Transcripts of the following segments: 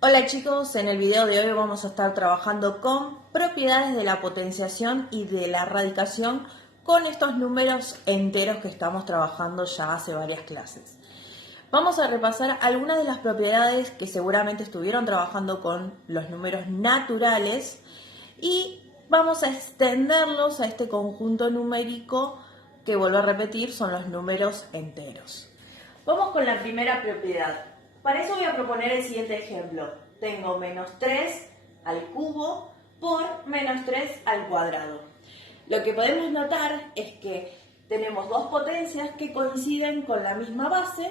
Hola chicos, en el video de hoy vamos a estar trabajando con propiedades de la potenciación y de la radicación con estos números enteros que estamos trabajando ya hace varias clases. Vamos a repasar algunas de las propiedades que seguramente estuvieron trabajando con los números naturales y vamos a extenderlos a este conjunto numérico que, vuelvo a repetir, son los números enteros. Vamos con la primera propiedad. Para eso voy a proponer el siguiente ejemplo. Tengo menos 3 al cubo por menos 3 al cuadrado. Lo que podemos notar es que tenemos dos potencias que coinciden con la misma base.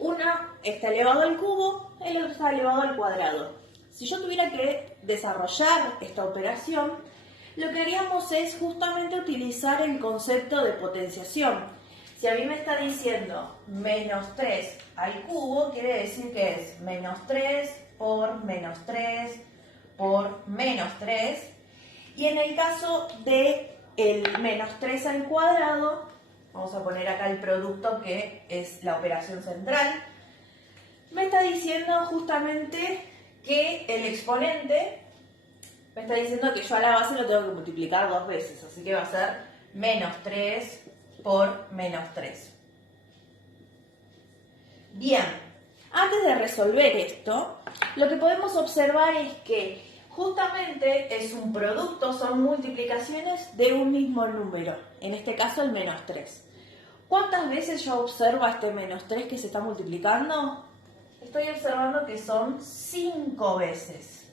Una está elevado al cubo, el otro está elevado al cuadrado. Si yo tuviera que desarrollar esta operación, lo que haríamos es justamente utilizar el concepto de potenciación. Si a mí me está diciendo menos 3 al cubo, quiere decir que es menos 3 por menos 3 por menos 3. Y en el caso de el menos 3 al cuadrado, vamos a poner acá el producto que es la operación central, me está diciendo justamente que el exponente, me está diciendo que yo a la base lo tengo que multiplicar dos veces, así que va a ser menos 3 por menos 3. Bien, antes de resolver esto, lo que podemos observar es que justamente es un producto, son multiplicaciones de un mismo número, en este caso el menos 3. ¿Cuántas veces yo observo a este menos 3 que se está multiplicando? Estoy observando que son 5 veces.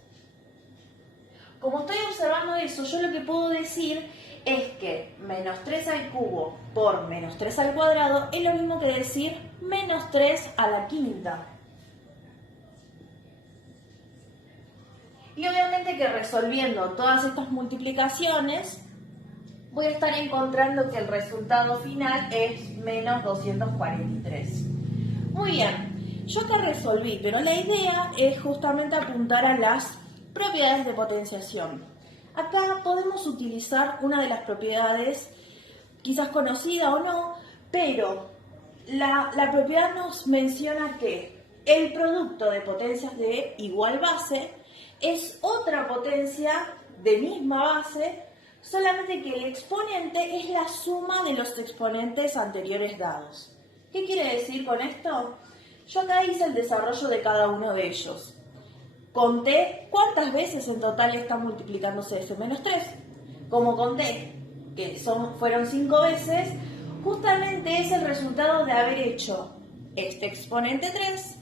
Como estoy observando eso, yo lo que puedo decir es que menos 3 al cubo por menos 3 al cuadrado es lo mismo que decir menos 3 a la quinta. Y obviamente que resolviendo todas estas multiplicaciones, voy a estar encontrando que el resultado final es menos 243. Muy bien, yo acá resolví, pero la idea es justamente apuntar a las propiedades de potenciación. Acá podemos utilizar una de las propiedades, quizás conocida o no, pero la propiedad nos menciona que el producto de potencias de igual base es otra potencia de misma base, solamente que el exponente es la suma de los exponentes anteriores dados. ¿Qué quiere decir con esto? Yo acá hice el desarrollo de cada uno de ellos. Conté cuántas veces en total está multiplicándose ese menos 3. Como conté que fueron 5 veces, justamente es el resultado de haber hecho este exponente 3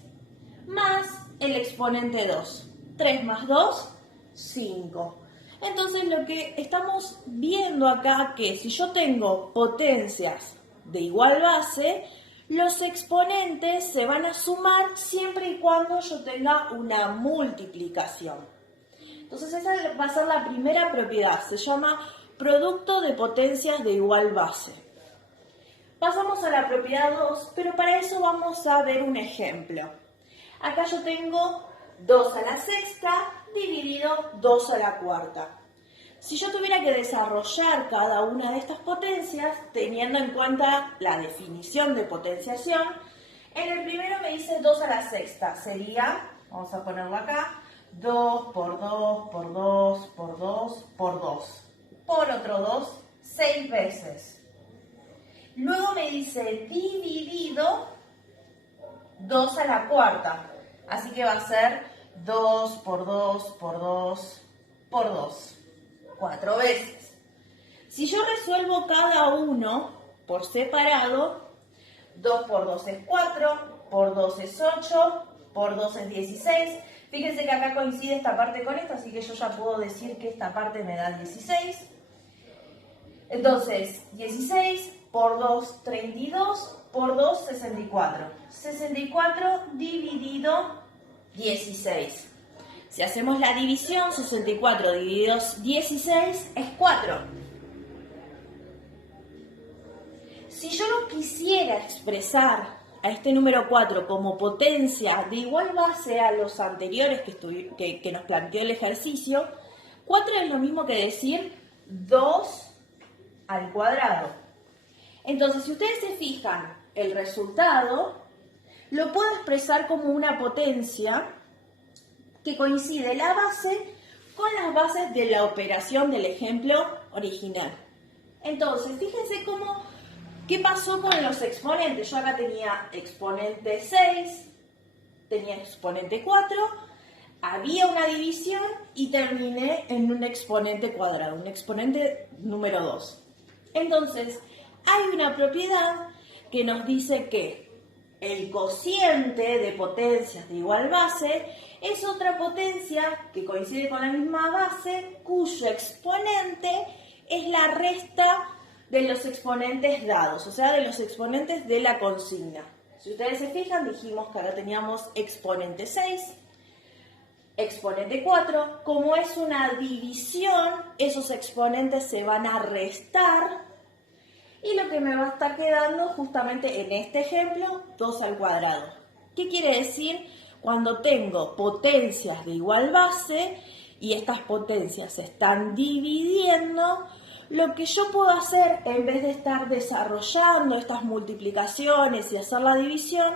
más el exponente 2. 3 más 2, 5. Entonces lo que estamos viendo acá que si yo tengo potencias de igual base, los exponentes se van a sumar siempre y cuando yo tenga una multiplicación. Entonces esa va a ser la primera propiedad, se llama producto de potencias de igual base. Pasamos a la propiedad 2, pero para eso vamos a ver un ejemplo. Acá yo tengo 2 a la sexta dividido 2 a la cuarta. Si yo tuviera que desarrollar cada una de estas potencias, teniendo en cuenta la definición de potenciación, en el primero me dice 2 a la sexta, sería, vamos a ponerlo acá, 2 por 2 por 2 por 2 por 2. Por otro 2, 6 veces. Luego me dice dividido 2 a la cuarta, así que va a ser 2 por 2 por 2 por 2. 4 veces. Si yo resuelvo cada uno por separado, 2 por 2 es 4, por 2 es 8, por 2 es 16. Fíjense que acá coincide esta parte con esta, así que yo ya puedo decir que esta parte me da 16. Entonces, 16 por 2, 32, por 2, 64. 64 dividido 16. Si hacemos la división, 64 dividido 16 es 4. Si yo lo quisiera expresar a este número 4 como potencia de igual base a los anteriores que nos planteó el ejercicio, 4 es lo mismo que decir 2 al cuadrado. Entonces, si ustedes se fijan, el resultado lo puedo expresar como una potencia que coincide la base con las bases de la operación del ejemplo original. Entonces, fíjense qué pasó con los exponentes. Yo acá tenía exponente 6, tenía exponente 4, había una división y terminé en un exponente cuadrado, un exponente número 2. Entonces, hay una propiedad que nos dice que el cociente de potencias de igual base es otra potencia que coincide con la misma base, cuyo exponente es la resta de los exponentes dados, o sea, de los exponentes de la consigna. Si ustedes se fijan, dijimos que ahora teníamos exponente 6, exponente 4. Como es una división, esos exponentes se van a restar y lo que me va a estar quedando justamente en este ejemplo, 2 al cuadrado. ¿Qué quiere decir? Cuando tengo potencias de igual base y estas potencias se están dividiendo, lo que yo puedo hacer, en vez de estar desarrollando estas multiplicaciones y hacer la división,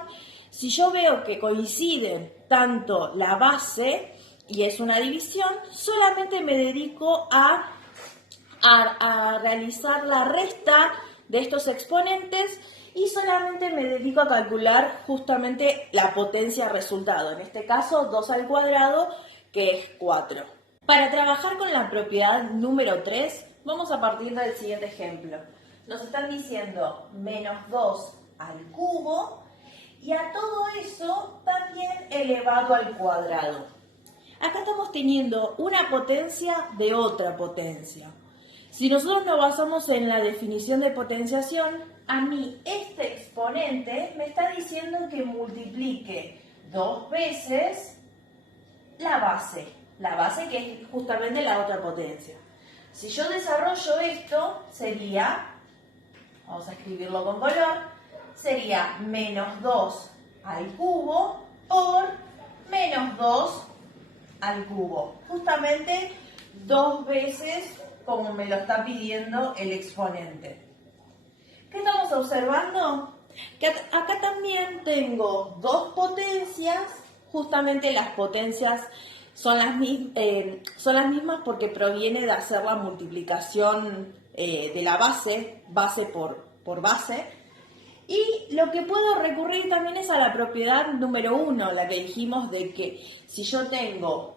si yo veo que coinciden tanto la base y es una división, solamente me dedico a realizar la resta de estos exponentes y solamente me dedico a calcular justamente la potencia resultado, en este caso 2 al cuadrado, que es 4. Para trabajar con la propiedad número 3, vamos a partir del siguiente ejemplo. Nos están diciendo menos 2 al cubo y a todo eso también elevado al cuadrado. Acá estamos teniendo una potencia de otra potencia. Si nosotros nos basamos en la definición de potenciación, a mí este exponente me está diciendo que multiplique 2 veces la base que es justamente la otra potencia. Si yo desarrollo esto, sería, vamos a escribirlo con color, sería menos 2 al cubo por menos 2 al cubo. Justamente 2 veces como me lo está pidiendo el exponente. ¿Qué estamos observando? Que acá también tengo 2 potencias, justamente las potencias son las mismas porque proviene de hacer la multiplicación de la base por base. Y lo que puedo recurrir también es a la propiedad número 1, la que dijimos de que si yo tengo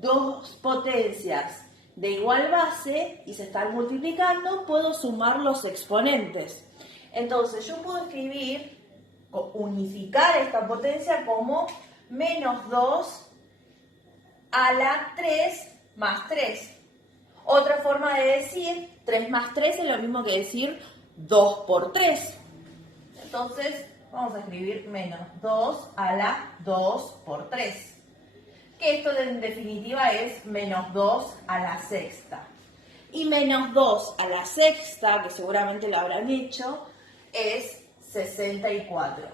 2 potencias de igual base y se están multiplicando, puedo sumar los exponentes. Entonces yo puedo escribir, unificar esta potencia como menos 2 a la 3 más 3. Otra forma de decir 3 más 3 es lo mismo que decir 2 por 3. Entonces vamos a escribir menos 2 a la 2 por 3. Que esto en definitiva es menos 2 a la sexta. Y menos 2 a la sexta, que seguramente lo habrán hecho, es 64.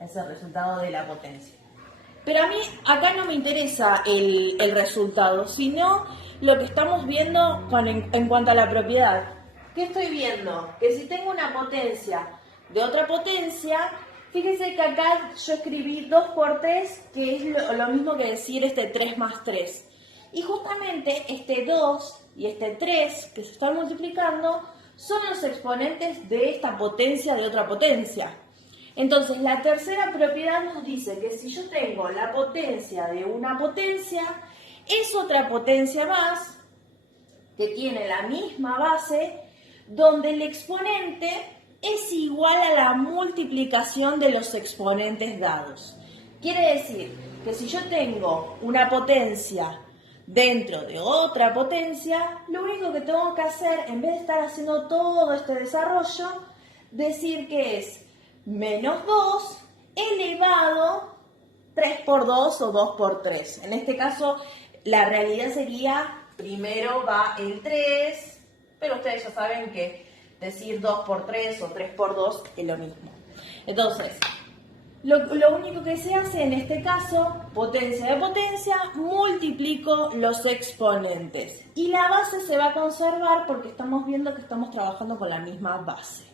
Es el resultado de la potencia. Pero a mí acá no me interesa el resultado, sino lo que estamos viendo en cuanto a la propiedad. ¿Qué estoy viendo? Que si tengo una potencia de otra potencia, fíjense que acá yo escribí 2 por 3, que es lo mismo que decir 3 más 3. Y justamente este 2 y este 3 que se están multiplicando son los exponentes de esta potencia de otra potencia. Entonces la tercera propiedad nos dice que si yo tengo la potencia de una potencia, es otra potencia más que tiene la misma base, donde el exponente es igual a la multiplicación de los exponentes dados. Quiere decir que si yo tengo una potencia dentro de otra potencia, lo único que tengo que hacer, en vez de estar haciendo todo este desarrollo, decir que es menos 2 elevado 3 por 2 o 2 por 3. En este caso, la realidad sería, primero va el 3, pero ustedes ya saben que decir 2 por 3 o 3 por 2 es lo mismo. Entonces, lo único que se hace en este caso, potencia de potencia, multiplico los exponentes. Y la base se va a conservar porque estamos viendo que estamos trabajando con la misma base.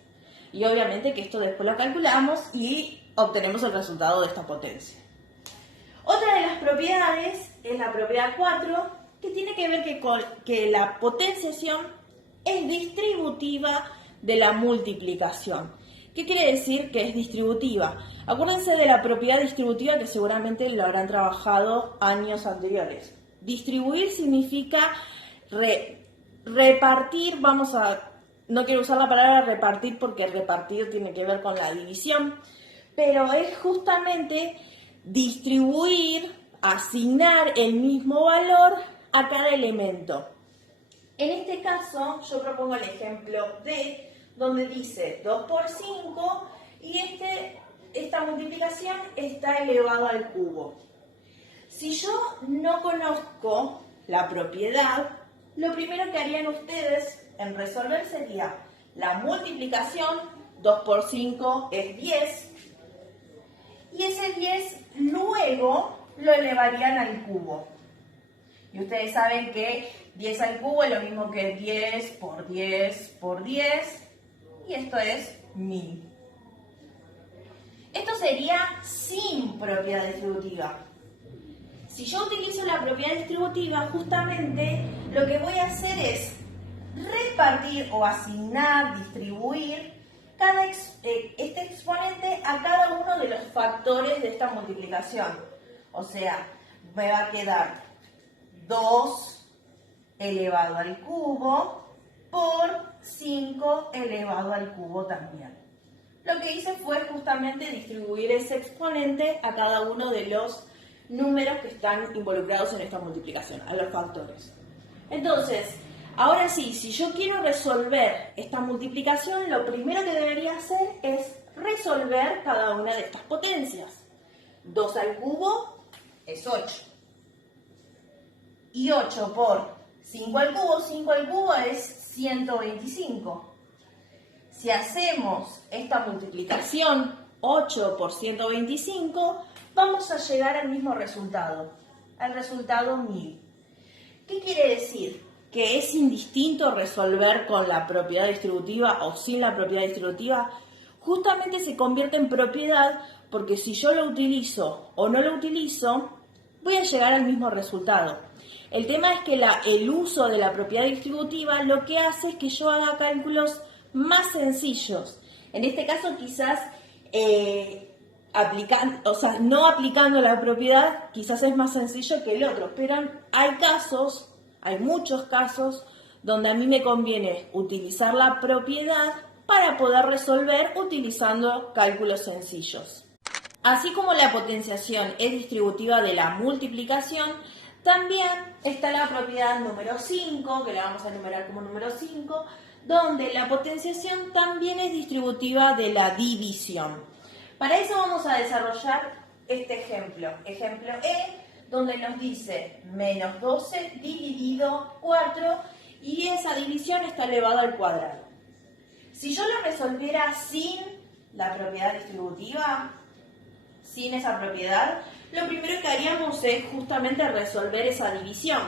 Y obviamente que esto después lo calculamos y obtenemos el resultado de esta potencia. Otra de las propiedades es la propiedad 4, que tiene que ver que la potenciación es distributiva de la multiplicación. ¿Qué quiere decir que es distributiva? Acuérdense de la propiedad distributiva que seguramente lo habrán trabajado años anteriores. Distribuir significa repartir, no quiero usar la palabra repartir porque repartir tiene que ver con la división, pero es justamente distribuir, asignar el mismo valor a cada elemento. En este caso, yo propongo el ejemplo D, donde dice 2 por 5 y esta multiplicación está elevado al cubo. Si yo no conozco la propiedad, lo primero que harían ustedes en resolver sería la multiplicación, 2 por 5 es 10, y ese 10 luego lo elevarían al cubo. Y ustedes saben que 10 al cubo es lo mismo que 10 por 10 por 10, y esto es 1000. Esto sería sin propiedad distributiva. Si yo utilizo la propiedad distributiva, justamente lo que voy a hacer es repartir o asignar, distribuir este exponente a cada uno de los factores de esta multiplicación. O sea, me va a quedar 2 elevado al cubo por 5 elevado al cubo también. Lo que hice fue justamente distribuir ese exponente a cada uno de los números que están involucrados en esta multiplicación, a los factores. Entonces, ahora sí, si yo quiero resolver esta multiplicación, lo primero que debería hacer es resolver cada una de estas potencias. 2 al cubo es 8. Y 8 por 5 al cubo es 125. Si hacemos esta multiplicación, 8 por 125, vamos a llegar al mismo resultado, al resultado 1000. ¿Qué quiere decir? Que es indistinto resolver con la propiedad distributiva o sin la propiedad distributiva. Justamente se convierte en propiedad porque si yo lo utilizo o no lo utilizo, voy a llegar al mismo resultado. El tema es que el uso de la propiedad distributiva lo que hace es que yo haga cálculos más sencillos. En este caso quizás no aplicando la propiedad quizás es más sencillo que el otro, pero hay muchos casos donde a mí me conviene utilizar la propiedad para poder resolver utilizando cálculos sencillos. Así como la potenciación es distributiva de la multiplicación, también está la propiedad número 5, que la vamos a enumerar como número 5, donde la potenciación también es distributiva de la división. Para eso vamos a desarrollar este ejemplo. Ejemplo E, donde nos dice menos 12 dividido 4 y esa división está elevada al cuadrado. Si yo lo resolviera sin la propiedad distributiva, sin esa propiedad, lo primero que haríamos es justamente resolver esa división.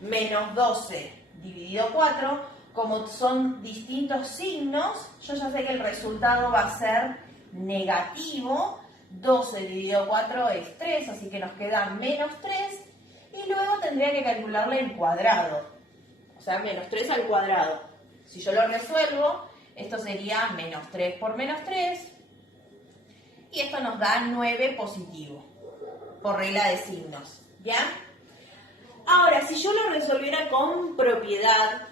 Menos 12 dividido 4, como son distintos signos, yo ya sé que el resultado va a ser negativo. 12 dividido 4 es 3, así que nos queda menos 3. Y luego tendría que calcularle el cuadrado. O sea, menos 3 al cuadrado. Si yo lo resuelvo, esto sería menos 3 por menos 3. Y esto nos da 9 positivo, por regla de signos, ¿ya? Ahora, si yo lo resolviera con propiedad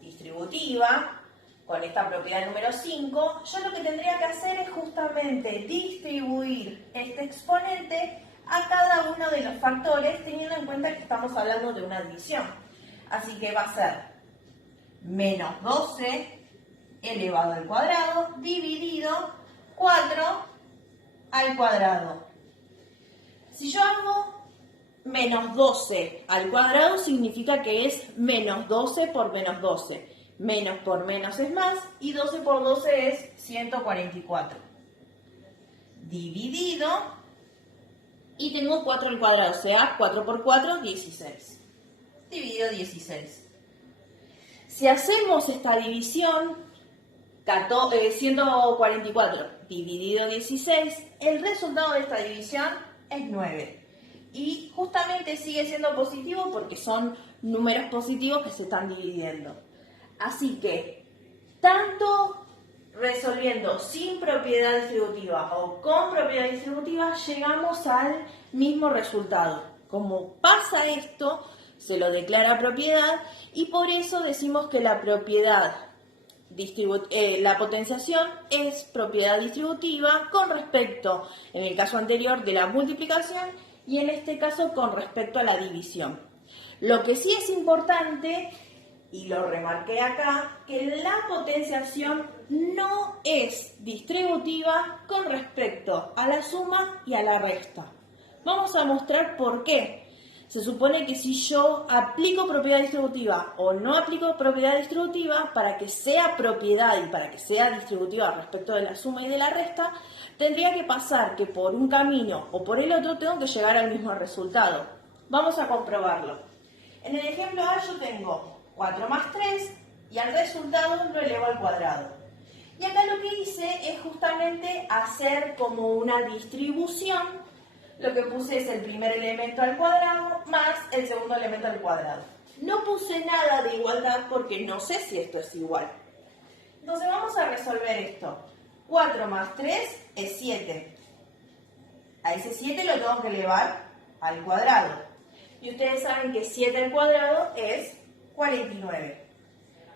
distributiva, con esta propiedad número 5, yo lo que tendría que hacer es justamente distribuir este exponente a cada uno de los factores, teniendo en cuenta que estamos hablando de una división. Así que va a ser menos 12 elevado al cuadrado dividido 4 al cuadrado. Si yo hago menos 12 al cuadrado, significa que es menos 12 por menos 12. Menos por menos es más, y 12 por 12 es 144. Dividido, y tengo 4 al cuadrado, o sea, 4 por 4, 16. Dividido 16. Si hacemos esta división, 144 dividido 16, el resultado de esta división es 9. y justamente sigue siendo positivo porque son números positivos que se están dividiendo. Así que, tanto resolviendo sin propiedad distributiva o con propiedad distributiva, llegamos al mismo resultado. Como pasa esto, se lo declara propiedad y por eso decimos que la potenciación es propiedad distributiva con respecto, en el caso anterior, de la multiplicación y en este caso con respecto a la división. Lo que sí es importante, y lo remarqué acá, que la potenciación no es distributiva con respecto a la suma y a la resta. Vamos a mostrar por qué. Se supone que si yo aplico propiedad distributiva o no aplico propiedad distributiva, para que sea propiedad y para que sea distributiva respecto de la suma y de la resta, tendría que pasar que por un camino o por el otro tengo que llegar al mismo resultado. Vamos a comprobarlo. En el ejemplo A yo tengo 4 más 3 y al resultado lo elevo al cuadrado. Y acá lo que hice es justamente hacer como una distribución. Lo que puse es el primer elemento al cuadrado más el segundo elemento al cuadrado. No puse nada de igualdad porque no sé si esto es igual. Entonces vamos a resolver esto. 4 más 3 es 7. A ese 7 lo tengo que elevar al cuadrado. Y ustedes saben que 7 al cuadrado es 49.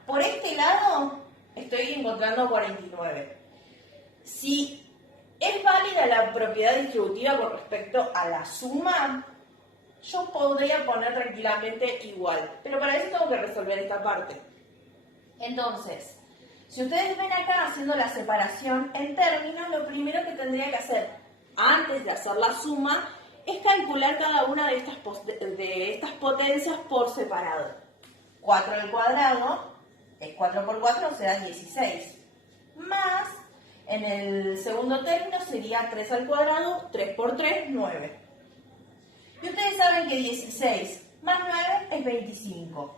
Por este lado estoy encontrando 49. Si es válida la propiedad distributiva con respecto a la suma, yo podría poner tranquilamente igual. Pero para eso tengo que resolver esta parte. Entonces, si ustedes ven acá haciendo la separación en términos, lo primero que tendría que hacer antes de hacer la suma es calcular cada una de estas potencias por separado. 4 al cuadrado es 4 por 4, o sea 16. Más, en el segundo término sería 3 al cuadrado, 3 por 3, 9. Y ustedes saben que 16 más 9 es 25.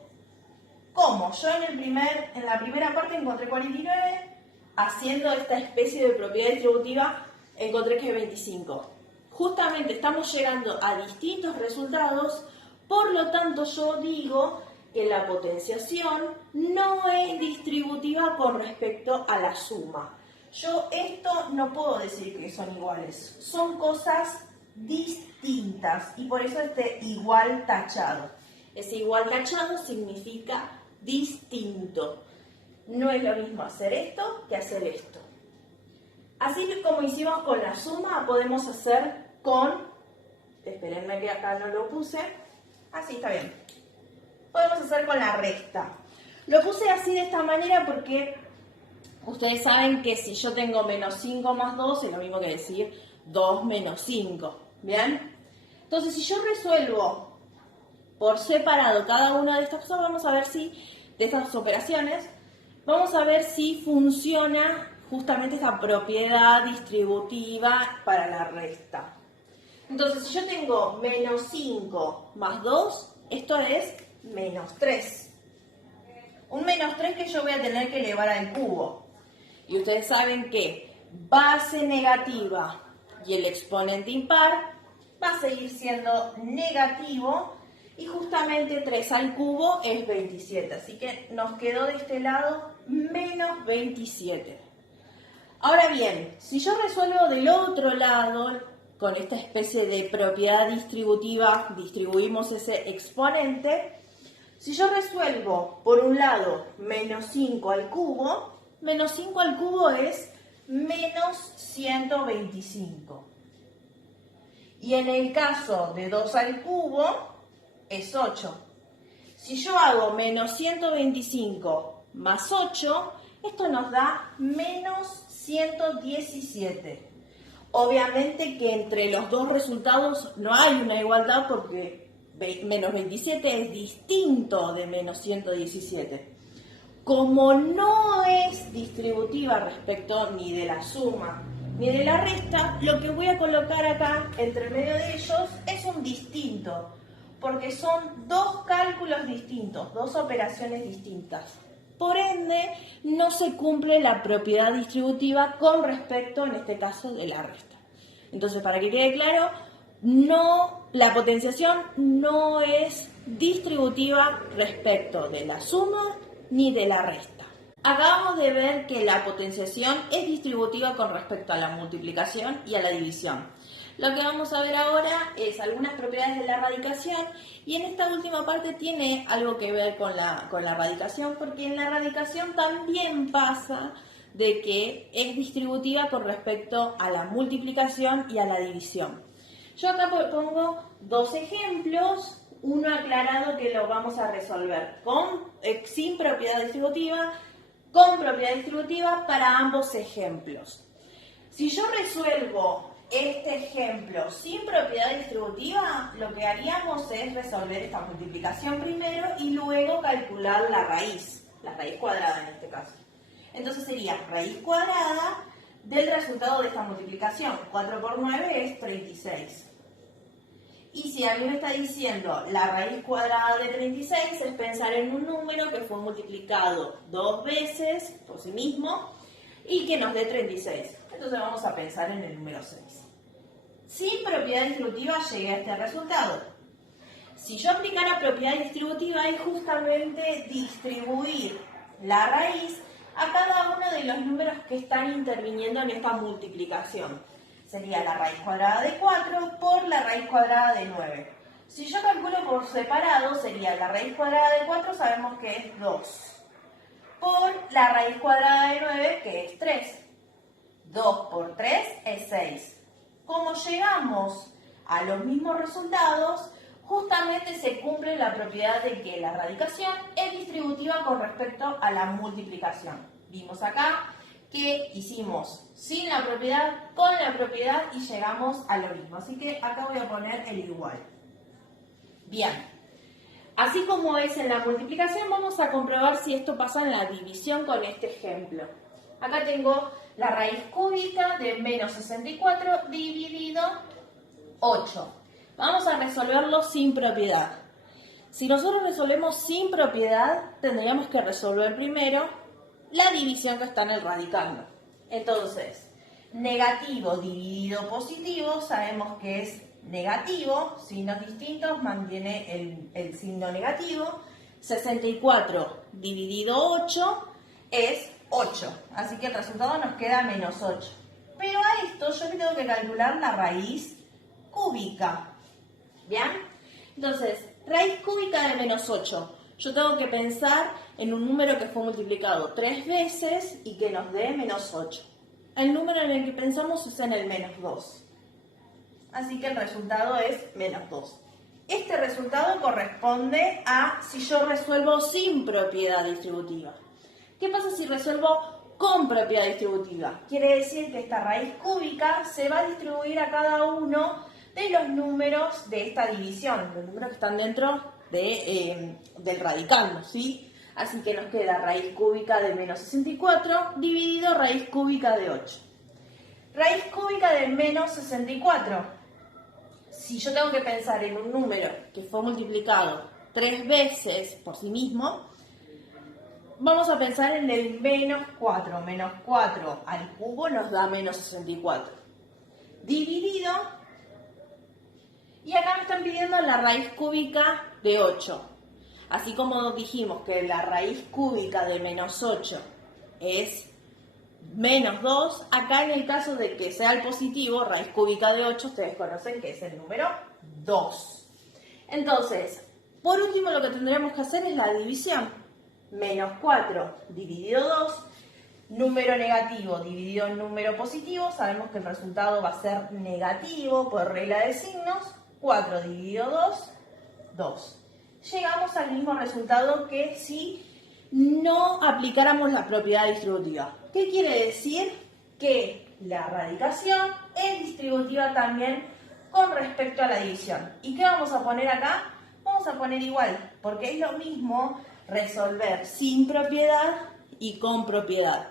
¿Cómo? Yo en la primera parte encontré 49, haciendo esta especie de propiedad distributiva encontré que es 25. Justamente estamos llegando a distintos resultados, por lo tanto yo digo que la potenciación no es distributiva con respecto a la suma. Yo esto no puedo decir que son iguales, son cosas distintas y por eso este igual tachado. Ese igual tachado significa distinto. No es lo mismo hacer esto que hacer esto. Así como hicimos con la suma, podemos hacer con... Espérenme que acá no lo puse. Así está bien. Podemos hacer con la resta. Lo puse así de esta manera porque ustedes saben que si yo tengo menos 5 más 2 es lo mismo que decir 2 menos 5. ¿Bien? Entonces, si yo resuelvo por separado cada una de estas cosas, vamos a ver si, de estas operaciones, vamos a ver si funciona justamente esta propiedad distributiva para la resta. Entonces, si yo tengo menos 5 más 2, esto es menos 3. Un menos 3 que yo voy a tener que elevar al cubo. Y ustedes saben que base negativa y el exponente impar va a seguir siendo negativo y justamente 3 al cubo es 27. Así que nos quedó de este lado menos 27. Ahora bien, si yo resuelvo del otro lado con esta especie de propiedad distributiva, distribuimos ese exponente. Si yo resuelvo por un lado menos 5 al cubo, menos 5 al cubo es menos 125. Y en el caso de 2 al cubo es 8. Si yo hago menos 125 más 8, esto nos da menos 117. Obviamente que entre los dos resultados no hay una igualdad porque menos 27 es distinto de menos 117. Como no es distributiva respecto ni de la suma ni de la resta, lo que voy a colocar acá entre medio de ellos es un distinto, porque son dos cálculos distintos, dos operaciones distintas. Por ende, no se cumple la propiedad distributiva con respecto, en este caso, de la resta. Entonces, para que quede claro, la potenciación no es distributiva respecto de la suma ni de la resta. Acabamos de ver que la potenciación es distributiva con respecto a la multiplicación y a la división. Lo que vamos a ver ahora es algunas propiedades de la radicación, y en esta última parte tiene algo que ver con la radicación, porque en la radicación también pasa de que es distributiva con respecto a la multiplicación y a la división. Yo acá pongo dos ejemplos, uno aclarado que lo vamos a resolver sin propiedad distributiva, con propiedad distributiva para ambos ejemplos. Si yo resuelvo este ejemplo sin propiedad distributiva, lo que haríamos es resolver esta multiplicación primero y luego calcular la raíz cuadrada en este caso. Entonces sería raíz cuadrada del resultado de esta multiplicación. 4 por 9 es 36. Y si a mí me está diciendo la raíz cuadrada de 36, es pensar en un número que fue multiplicado 2 veces por sí mismo y que nos dé 36. Entonces vamos a pensar en el número 6. Sin propiedad distributiva llegué a este resultado. Si yo aplicara propiedad distributiva es justamente distribuir la raíz a cada uno de los números que están interviniendo en esta multiplicación. Sería la raíz cuadrada de 4 por la raíz cuadrada de 9. Si yo calculo por separado, sería la raíz cuadrada de 4, sabemos que es 2, por la raíz cuadrada de 9, que es 3. 2 por 3 es 6. Como llegamos a los mismos resultados, justamente se cumple la propiedad de que la radicación es distributiva con respecto a la multiplicación. Vimos acá que hicimos sin la propiedad, con la propiedad y llegamos a lo mismo. Así que acá voy a poner el igual. Bien, así como es en la multiplicación, vamos a comprobar si esto pasa en la división con este ejemplo. Acá tengo la raíz cúbica de menos 64 dividido 8. Vamos a resolverlo sin propiedad. Si nosotros resolvemos sin propiedad, tendríamos que resolver primero la división que está en el radical. Entonces, negativo dividido positivo, sabemos que es negativo, signos distintos, mantiene el signo negativo. 64 dividido 8 es 8, así que el resultado nos queda menos 8. Pero a esto yo le tengo que calcular la raíz cúbica. ¿Bien? Entonces, raíz cúbica de menos 8. Yo tengo que pensar en un número que fue multiplicado 3 veces y que nos dé menos 8. El número en el que pensamos es en el menos 2. Así que el resultado es menos 2. Este resultado corresponde a si yo resuelvo sin propiedad distributiva. ¿Qué pasa si resuelvo con propiedad distributiva? Quiere decir que esta raíz cúbica se va a distribuir a cada uno de los números de esta división, los números que están dentro del radical, ¿sí? Así que nos queda raíz cúbica de menos 64 dividido raíz cúbica de 8. Raíz cúbica de menos 64. Si yo tengo que pensar en un número que fue multiplicado 3 veces por sí mismo, vamos a pensar en el menos 4. Menos 4 al cubo nos da menos 64. Dividido, y acá me están pidiendo la raíz cúbica de 8. Así como dijimos que la raíz cúbica de menos 8 es menos 2, acá en el caso de que sea el positivo, raíz cúbica de 8, ustedes conocen que es el número 2. Entonces, por último lo que tendremos que hacer es la división. Menos 4 dividido 2, número negativo dividido en número positivo, sabemos que el resultado va a ser negativo por regla de signos. 4 dividido 2, 2. Llegamos al mismo resultado que si no aplicáramos la propiedad distributiva. ¿Qué quiere decir? Que la radicación es distributiva también con respecto a la división. ¿Y qué vamos a poner acá? Vamos a poner igual, porque es lo mismo resolver sin propiedad y con propiedad.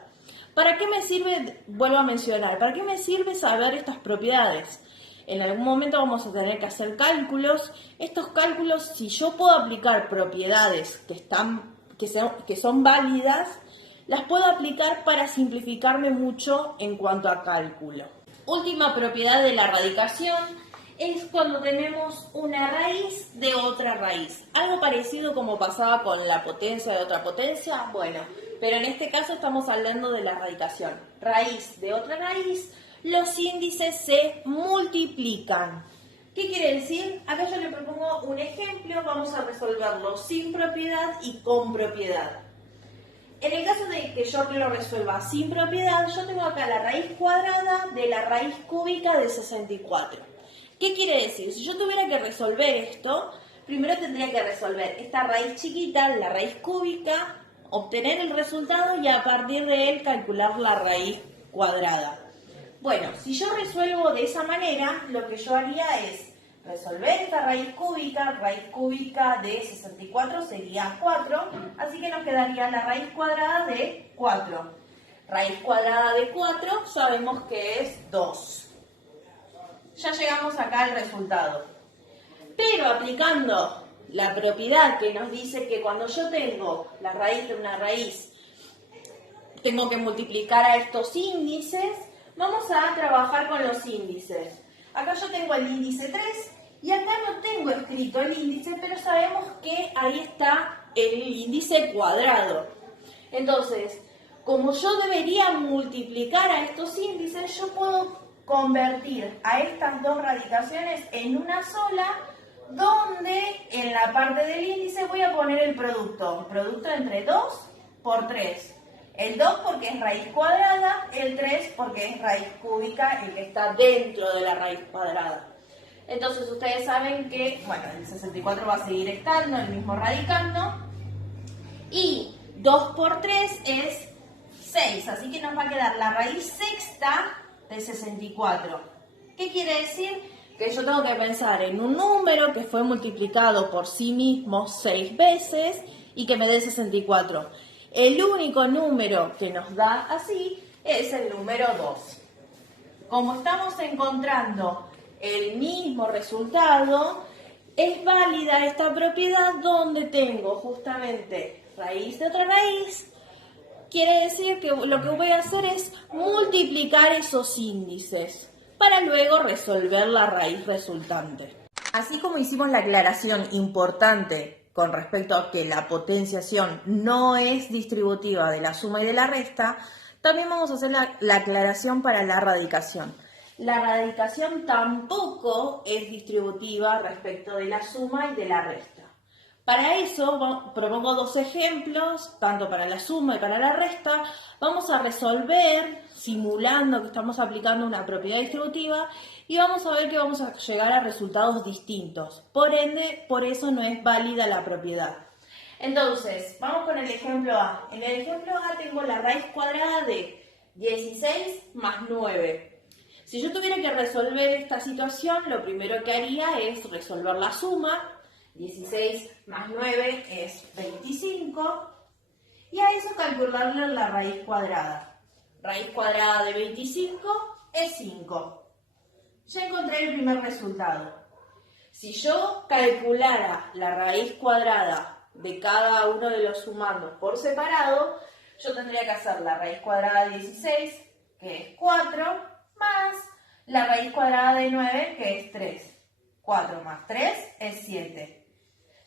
¿Para qué me sirve? Vuelvo a mencionar, ¿para qué me sirve saber estas propiedades? En algún momento vamos a tener que hacer cálculos. Estos cálculos, si yo puedo aplicar propiedades que son válidas, las puedo aplicar para simplificarme mucho en cuanto a cálculo. Última propiedad de la radicación es cuando tenemos una raíz de otra raíz. Algo parecido como pasaba con la potencia de otra potencia, bueno, pero en este caso estamos hablando de la radicación. Raíz de otra raíz, los índices se multiplican. ¿Qué quiere decir? Acá yo le propongo un ejemplo, vamos a resolverlo sin propiedad y con propiedad. En el caso de que yo lo resuelva sin propiedad, yo tengo acá la raíz cuadrada de la raíz cúbica de 64. ¿Qué quiere decir? Si yo tuviera que resolver esto, primero tendría que resolver esta raíz chiquita, la raíz cúbica, obtener el resultado y a partir de él calcular la raíz cuadrada. Bueno, si yo resuelvo de esa manera, lo que yo haría es resolver esta raíz cúbica de 64 sería 4, así que nos quedaría la raíz cuadrada de 4. Raíz cuadrada de 4 sabemos que es 2. Ya llegamos acá al resultado. Pero aplicando la propiedad que nos dice que cuando yo tengo la raíz de una raíz, tengo que multiplicar a estos índices, vamos a trabajar con los índices. Acá yo tengo el índice 3 y acá no tengo escrito el índice, pero sabemos que ahí está el índice cuadrado. Entonces, como yo debería multiplicar a estos índices, yo puedo convertir a estas dos radicaciones en una sola, donde en la parte del índice voy a poner el producto entre 2 por 3. El 2 porque es raíz cuadrada, el 3 porque es raíz cúbica, el que está dentro de la raíz cuadrada. Entonces ustedes saben que, bueno, el 64 va a seguir estando, el mismo radicando, y 2 por 3 es 6, así que nos va a quedar la raíz sexta de 64. ¿Qué quiere decir? Que yo tengo que pensar en un número que fue multiplicado por sí mismo 6 veces y que me dé 64. El único número que nos da así es el número 2. Como estamos encontrando el mismo resultado, es válida esta propiedad donde tengo justamente raíz de otra raíz. Quiere decir que lo que voy a hacer es multiplicar esos índices para luego resolver la raíz resultante. Así como hicimos la aclaración importante con respecto a que la potenciación no es distributiva de la suma y de la resta, también vamos a hacer la aclaración para la radicación. La radicación tampoco es distributiva respecto de la suma y de la resta. Para eso propongo dos ejemplos, tanto para la suma y para la resta. Vamos a resolver simulando que estamos aplicando una propiedad distributiva y vamos a ver que vamos a llegar a resultados distintos. Por ende, por eso no es válida la propiedad. Entonces, vamos con el ejemplo A. En el ejemplo A tengo la raíz cuadrada de 16 más 9. Si yo tuviera que resolver esta situación, lo primero que haría es resolver la suma. 16 más 9 es 25. Y a eso calcularle la raíz cuadrada. Raíz cuadrada de 25 es 5. Ya encontré el primer resultado. Si yo calculara la raíz cuadrada de cada uno de los sumandos por separado, yo tendría que hacer la raíz cuadrada de 16, que es 4, más la raíz cuadrada de 9, que es 3. 4 más 3 es 7.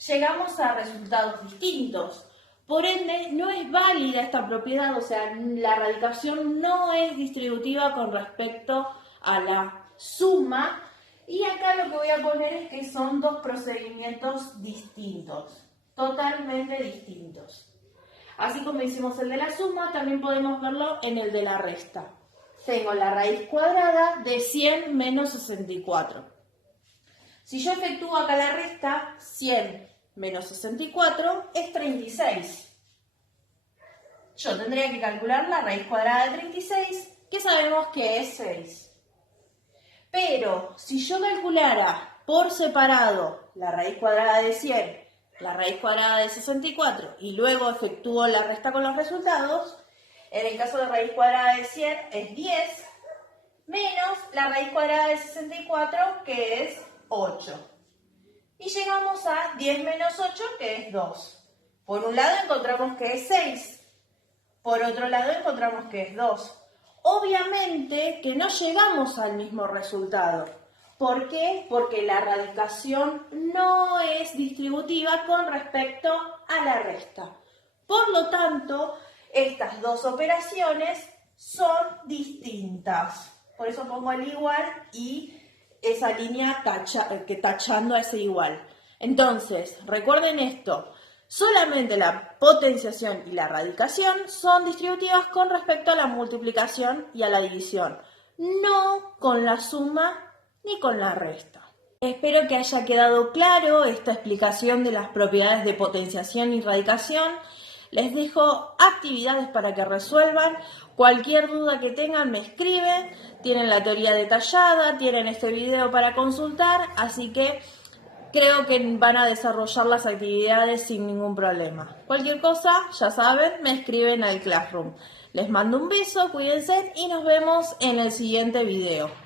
Llegamos a resultados distintos. Por ende, no es válida esta propiedad, o sea, la radicación no es distributiva con respecto a la suma. Y acá lo que voy a poner es que son dos procedimientos distintos, totalmente distintos. Así como hicimos el de la suma, también podemos verlo en el de la resta. Tengo la raíz cuadrada de 100 menos 64. Si yo efectúo acá la resta, 100 menos 64 es 36. Yo tendría que calcular la raíz cuadrada de 36, que sabemos que es 6. Pero si yo calculara por separado la raíz cuadrada de 100, la raíz cuadrada de 64 y luego efectúo la resta con los resultados, en el caso de raíz cuadrada de 100 es 10 menos la raíz cuadrada de 64, que es 8. Y llegamos a 10 menos 8, que es 2. Por un lado encontramos que es 6. Por otro lado encontramos que es 2. Obviamente que no llegamos al mismo resultado. ¿Por qué? Porque la radicación no es distributiva con respecto a la resta. Por lo tanto, estas dos operaciones son distintas. Por eso pongo el igual y esa línea tachando a ese igual. Entonces, recuerden esto. Solamente la potenciación y la radicación son distributivas con respecto a la multiplicación y a la división, no con la suma ni con la resta. Espero que haya quedado claro esta explicación de las propiedades de potenciación y radicación. Les dejo actividades para que resuelvan. Cualquier duda que tengan me escriben. Tienen la teoría detallada, tienen este video para consultar, así que creo que van a desarrollar las actividades sin ningún problema. Cualquier cosa, ya saben, me escriben al Classroom. Les mando un beso, cuídense y nos vemos en el siguiente video.